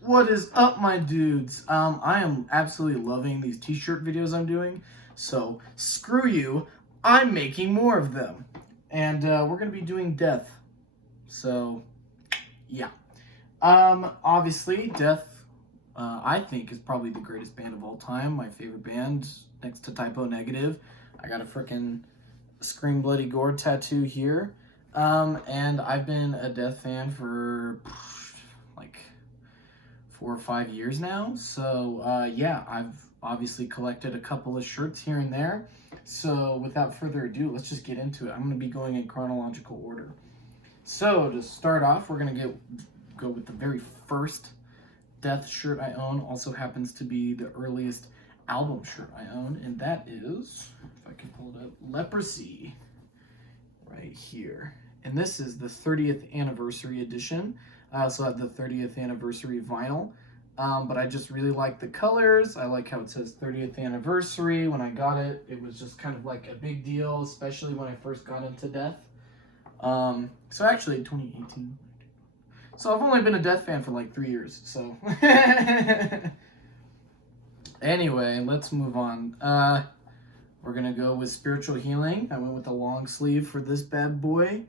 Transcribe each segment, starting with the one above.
What is up, my dudes? I am absolutely loving these t-shirt videos I'm doing, so screw you, I'm making more of them. And we're gonna be doing Death. So yeah. Obviously Death, I think, is probably the greatest band of all time. My favorite band next to Typo Negative. I got a freaking Scream Bloody Gore tattoo here. And I've been a Death fan for like 4 or 5 years now. So yeah, I've obviously collected a couple of shirts here and there. So without further ado, let's just get into it. I'm going to be going in chronological order. So to start off, we're going to go with the very first Death shirt I own. Also happens to be the earliest album shirt I own, and that is, if I can pull it up, Leprosy, right here. And this is the 30th anniversary edition. I also have the 30th anniversary vinyl, but I just really like the colors. I like how it says 30th anniversary. When I got it, it was just kind of like a big deal, especially when I first got into Death. So actually 2018. So I've only been a Death fan for like 3 years, so. Anyway, let's move on. We're gonna go with Spiritual Healing. I went with the long sleeve for this bad boy.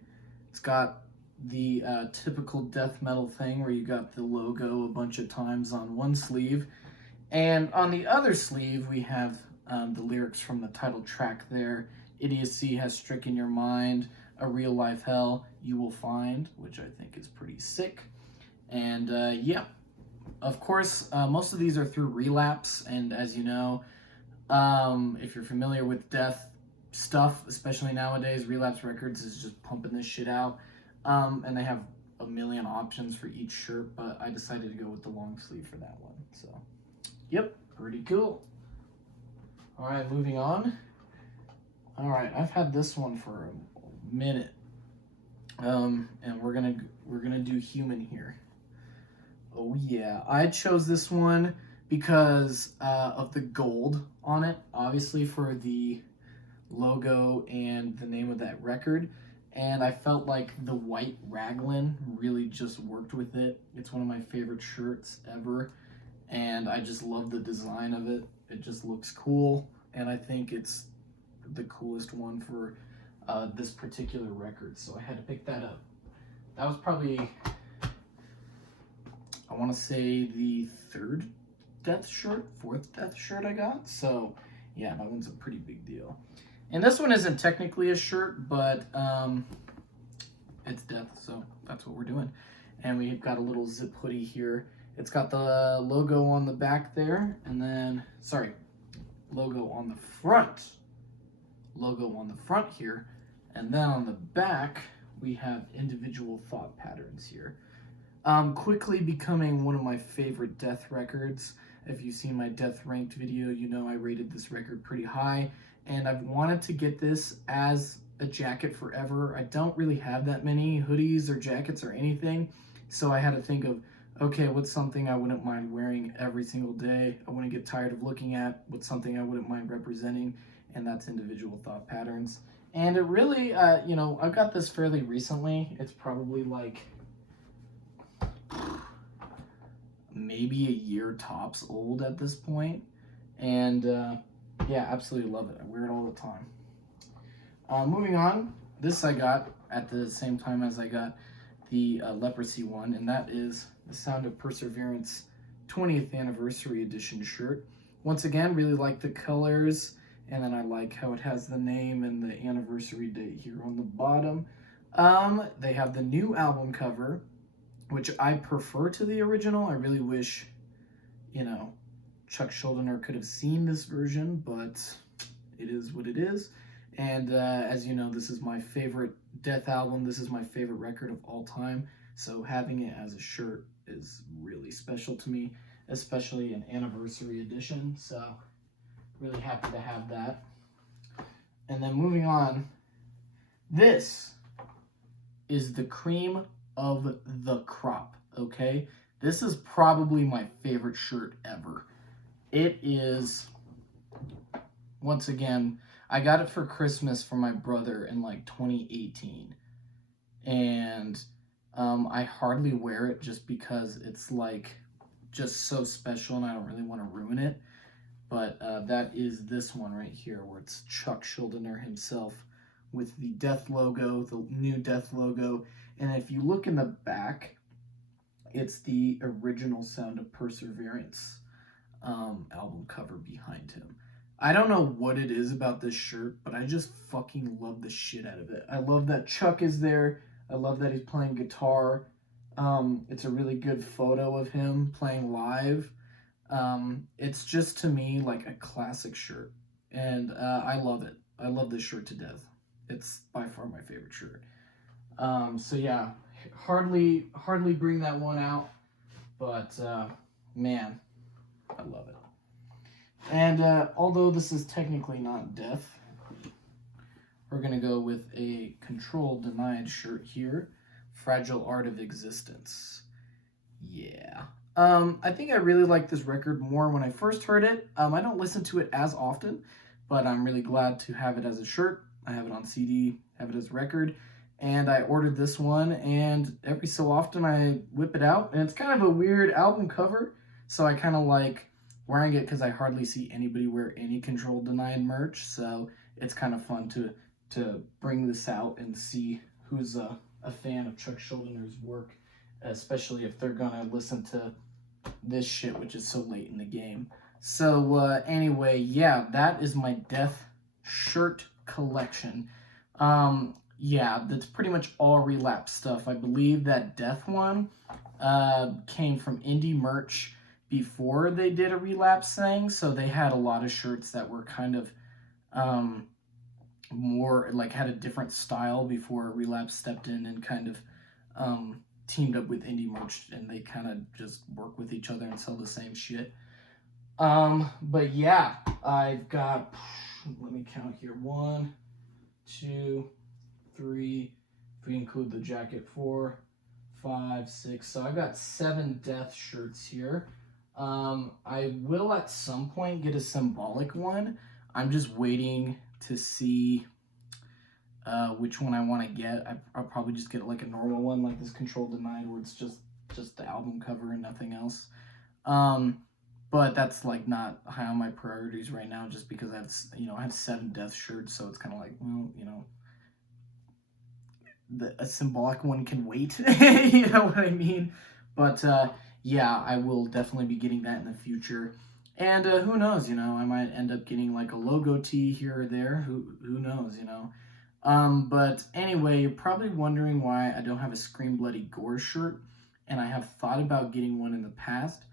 It's got the typical death metal thing where you got the logo a bunch of times on one sleeve. And on the other sleeve, we have the lyrics from the title track there. Idiocy has stricken your mind, a real life hell you will find, which I think is pretty sick. And yeah, of course, most of these are through Relapse. And as you know, if you're familiar with Death stuff, especially nowadays, Relapse Records is just pumping this shit out. And they have a million options for each shirt, but I decided to go with the long sleeve for that one. So, yep, pretty cool. All right, moving on. All right, I've had this one for a minute, and we're gonna do Human here. Oh yeah, I chose this one because of the gold on it, obviously for the logo and the name of that record. And I felt like the white raglan really just worked with it. It's one of my favorite shirts ever, and I just love the design of it. It just looks cool, and I think it's the coolest one for this particular record, so I had to pick that up. That was probably, I want to say, the fourth Death shirt I got. So yeah, that one's a pretty big deal. And this one isn't technically a shirt, but it's Death, so that's what we're doing. And we've got a little zip hoodie here. It's got the logo on the back there, and then, sorry, logo on the front. Logo on the front here. And then on the back, we have individual thought patterns here. Quickly becoming one of my favorite Death records. If you've seen my Death ranked video, you know I rated this record pretty high. And I've wanted to get this as a jacket forever. I don't really have that many hoodies or jackets or anything. So I had to think of, okay, what's something I wouldn't mind wearing every single day? I wouldn't get tired of looking at. What's something I wouldn't mind representing? And that's individual thought patterns. And it really, you know, I've got this fairly recently. It's probably like maybe a year tops old at this point. And yeah, absolutely love it. I wear it all the time. Moving on, this I got at the same time as I got the Leprosy one, and that is the Sound of Perseverance 20th Anniversary Edition shirt. Once again, really like the colors, and then I like how it has the name and the anniversary date here on the bottom. They have the new album cover, which I prefer to the original. I really wish, you know, Chuck Schuldiner could have seen this version, but it is what it is. And as you know, this is my favorite Death album. This is my favorite record of all time. So having it as a shirt is really special to me, especially an anniversary edition. So really happy to have that. And then moving on, this is the cream of the crop, okay? This is probably my favorite shirt ever. It is, once again, I got it for Christmas for my brother in like 2018. And I hardly wear it just because it's like just so special, and I don't really want to ruin it. But that is this one right here, where it's Chuck Schuldiner himself with the Death logo, the new Death logo. And if you look in the back, it's the original Sound of Perseverance album cover behind him. I don't know what it is about this shirt, but I just fucking love the shit out of it. I love that Chuck is there. I love that he's playing guitar. It's a really good photo of him playing live. It's just, to me, like a classic shirt. And I love it. I love this shirt to death. It's by far my favorite shirt. So yeah, hardly bring that one out, but man, I love it. And although this is technically not death, we're gonna go with a Control Denied shirt here, Fragile Art of Existence. Yeah. I think I really like this record more when I first heard it. I don't listen to it as often, but I'm really glad to have it as a shirt. I have it on CD, have it as a record, and I ordered this one, and every so often I whip it out, and it's kind of a weird album cover, so I kind of like wearing it because I hardly see anybody wear any Control Denied merch, so it's kind of fun to bring this out and see who's a fan of Chuck Schuldiner's work, especially if they're gonna listen to this shit, which is so late in the game. So anyway, yeah, that is my Death shirt collection. Yeah, that's pretty much all Relapse stuff. I believe that Death one came from indie merch before they did a Relapse thing, so they had a lot of shirts that were kind of more like had a different style before Relapse stepped in and kind of teamed up with indie merch, and they kind of just work with each other and sell the same shit. But yeah, I've got, let me count here, 1, 2, 3, if we include the jacket, 4, 5, 6, so I got 7 Death shirts here. I will at some point get a symbolic one. I'm just waiting to see which one I want to get. I'll probably just get like a normal one, like this Control Denied, where it's just the album cover and nothing else. But that's like not high on my priorities right now, just because I have 7 Death shirts, so it's kind of like, well, a symbolic one can wait. You know what I mean? But yeah, I will definitely be getting that in the future. And who knows, I might end up getting like a logo tee here or there. Who knows, But anyway, you're probably wondering why I don't have a Scream Bloody Gore shirt, and I have thought about getting one in the past,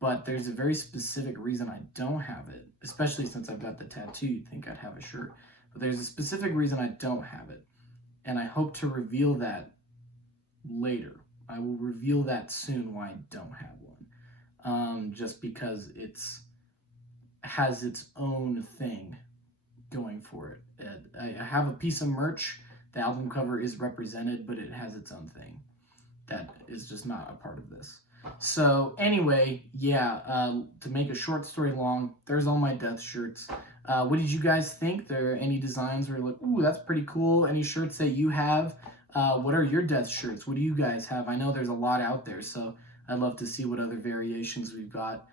but there's a very specific reason I don't have it, especially since I've got the tattoo. You'd think I'd have a shirt, but there's a specific reason I don't have it, and I hope to reveal that later. I will reveal that soon why I don't have one, just because has its own thing going for it. I have a piece of merch. The album cover is represented, but it has its own thing that is just not a part of this. So anyway, yeah, to make a short story long, there's all my Death shirts. What did you guys think? There are any designs where you're like, ooh, that's pretty cool? Any shirts that you have? What are your Death shirts? What do you guys have? I know there's a lot out there, so I'd love to see what other variations we've got.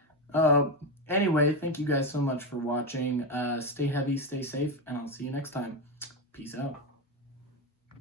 Anyway, thank you guys so much for watching. Stay heavy, stay safe, and I'll see you next time. Peace out.